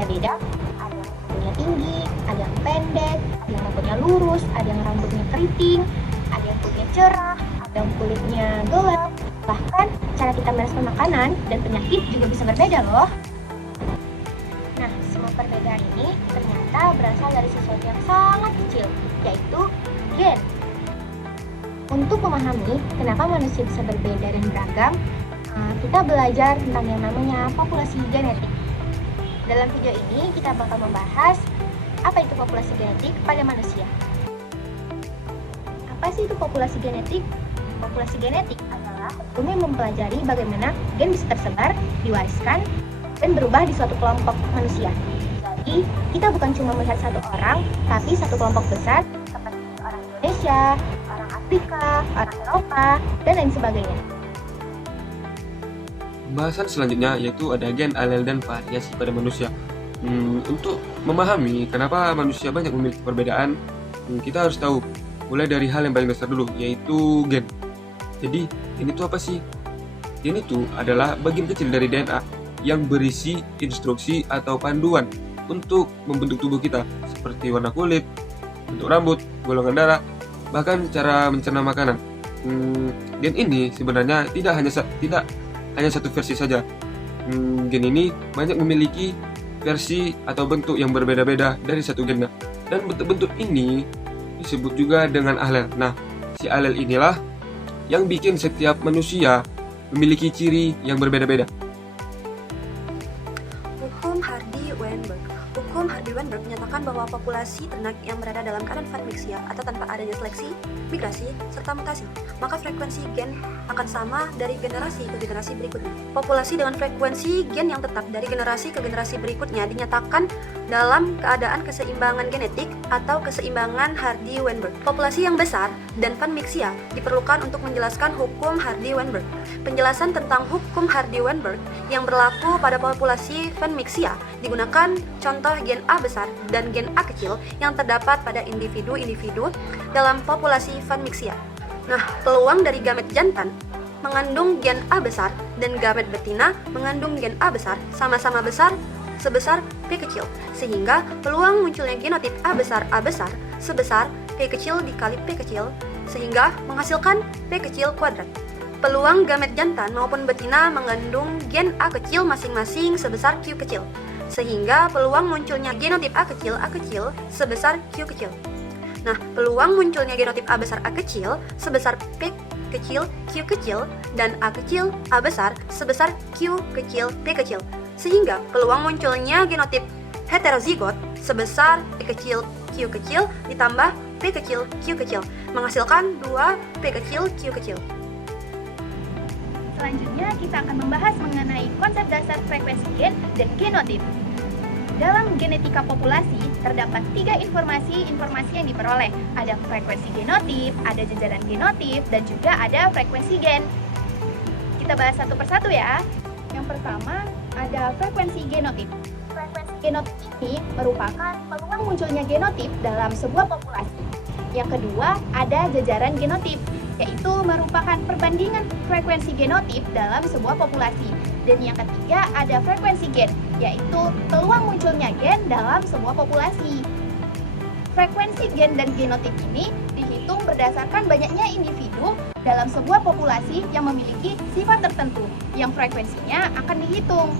berbeda-beda. Ada yang rambutnya tinggi, ada yang pendek, ada yang rambutnya lurus, ada yang rambutnya keriting, ada yang kulitnya cerah, ada yang kulitnya gelap. Bahkan cara kita merespon makanan dan penyakit juga bisa berbeda loh. Nah, semua perbedaan ini ternyata berasal dari sesuatu yang sangat kecil, yaitu gen. Untuk memahami kenapa manusia bisa berbeda dan beragam, kita belajar tentang yang namanya populasi genetik. Dalam video ini kita bakal membahas apa itu populasi genetik pada manusia. Apa sih itu populasi genetik? Populasi genetik adalah ilmu yang mempelajari bagaimana gen bisa tersebar, diwariskan, dan berubah di suatu kelompok manusia. Jadi, kita bukan cuma melihat satu orang, tapi satu kelompok besar seperti orang Indonesia, orang Afrika, orang Eropa, dan lain sebagainya. Pembahasan selanjutnya yaitu ada gen, alel, dan variasi pada manusia. Untuk memahami kenapa manusia banyak memiliki perbedaan, kita harus tahu mulai dari hal yang paling dasar dulu, yaitu gen. Jadi, gen itu apa sih? Gen itu adalah bagian kecil dari DNA yang berisi instruksi atau panduan untuk membentuk tubuh kita, seperti warna kulit, bentuk rambut, golongan darah, bahkan cara mencerna makanan. Gen ini sebenarnya tidak hanya satu versi saja. Gen ini banyak memiliki versi atau bentuk yang berbeda-beda dari satu gen. Dan bentuk-bentuk ini disebut juga dengan alel. Nah, si alel inilah yang bikin setiap manusia memiliki ciri yang berbeda-beda. Hukum Hardy-Weinberg. Hukum Hardy-Weinberg menyatakan bahwa populasi ternak yang berada dalam keadaan fatmixia atau tanpa adanya seleksi, migrasi, serta mutasi, maka frekuensi gen akan sama dari generasi ke generasi berikutnya. Populasi dengan frekuensi gen yang tetap dari generasi ke generasi berikutnya dinyatakan dalam keadaan keseimbangan genetik atau keseimbangan Hardy-Weinberg. Populasi yang besar dan fatmixia diperlukan untuk menjelaskan hukum Hardy-Weinberg. Penjelasan tentang hukum Hardy-Weinberg yang berlaku pada populasi fatmixia digunakan contoh gen A besar dan gen A kecil yang terdapat pada individu-individu dalam populasi fatmixia. Nah, peluang dari gamet jantan mengandung gen A besar dan gamet betina mengandung gen A besar sama-sama besar sebesar P kecil, sehingga peluang munculnya genotip A besar sebesar P kecil dikali P kecil, sehingga menghasilkan P kecil kuadrat. Peluang gamet jantan maupun betina mengandung gen A kecil masing-masing sebesar Q kecil, sehingga peluang munculnya genotip A kecil sebesar Q kecil. Nah, peluang munculnya genotip A besar A kecil sebesar P kecil Q kecil dan A kecil A besar sebesar Q kecil P kecil, sehingga peluang munculnya genotip heterozigot sebesar P kecil Q kecil ditambah P kecil Q kecil menghasilkan 2 P kecil Q kecil. Selanjutnya kita akan membahas mengenai konsep dasar frekuensi gen dan genotip. Dalam genetika populasi terdapat 3 informasi yang diperoleh. Ada frekuensi genotip, ada jajaran genotip, dan juga ada frekuensi gen. Kita bahas satu persatu ya. Yang pertama ada frekuensi genotip. Frekuensi genotip ini merupakan peluang munculnya genotip dalam sebuah populasi. Yang kedua ada jajaran genotip, yaitu merupakan perbandingan frekuensi genotip dalam sebuah populasi. Dan yang ketiga ada frekuensi gen, yaitu peluang munculnya gen dalam sebuah populasi. Frekuensi gen dan genotip ini dihitung berdasarkan banyaknya individu dalam sebuah populasi yang memiliki sifat tertentu yang frekuensinya akan dihitung.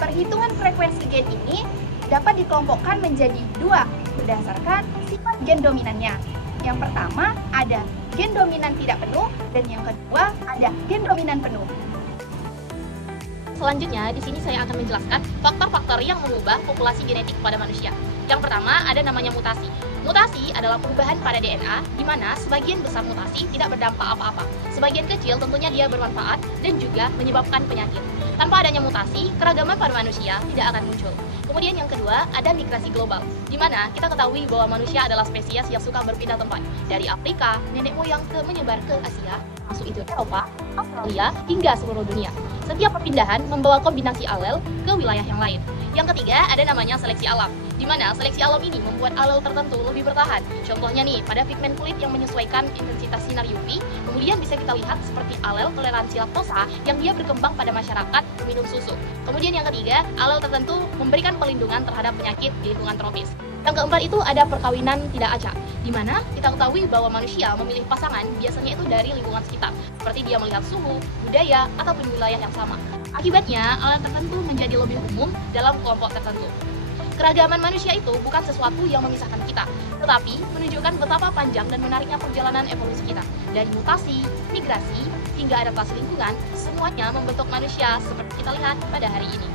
Perhitungan frekuensi gen ini dapat dikelompokkan menjadi 2 berdasarkan sifat gen dominannya. Yang pertama ada gen dominan tidak penuh dan yang kedua ada gen dominan penuh. Selanjutnya, di sini saya akan menjelaskan faktor-faktor yang mengubah populasi genetik pada manusia. Yang pertama, ada namanya mutasi. Mutasi adalah perubahan pada DNA, di mana sebagian besar mutasi tidak berdampak apa-apa. Sebagian kecil tentunya dia bermanfaat dan juga menyebabkan penyakit. Tanpa adanya mutasi, keragaman pada manusia tidak akan muncul. Kemudian yang kedua, ada migrasi global, di mana kita ketahui bahwa manusia adalah spesies yang suka berpindah tempat. Dari Afrika, nenek moyang menyebar ke Asia, termasuk itu Eropa, Australia, hingga seluruh dunia. Setiap perpindahan membawa kombinasi alel ke wilayah yang lain. Yang ketiga, ada namanya seleksi alam, di mana seleksi alam ini membuat alel tertentu lebih bertahan. Contohnya nih, pada pigmen kulit yang menyesuaikan intensitas sinar UV, kemudian bisa kita lihat seperti alel toleransi laktosa yang dia berkembang pada masyarakat peminum susu. Kemudian yang ketiga, alel tertentu memberikan perlindungan terhadap penyakit di lingkungan tropis. Yang keempat itu ada perkawinan tidak acak, di mana kita ketahui bahwa manusia memilih pasangan biasanya itu dari lingkungan sekitar, seperti dia melihat suhu, budaya, ataupun wilayah yang sama. Akibatnya, alel tertentu menjadi lebih umum dalam kelompok tertentu. Keragaman manusia itu bukan sesuatu yang memisahkan kita, tetapi menunjukkan betapa panjang dan menariknya perjalanan evolusi kita. Dari mutasi, migrasi, hingga adaptasi lingkungan, semuanya membentuk manusia seperti kita lihat pada hari ini.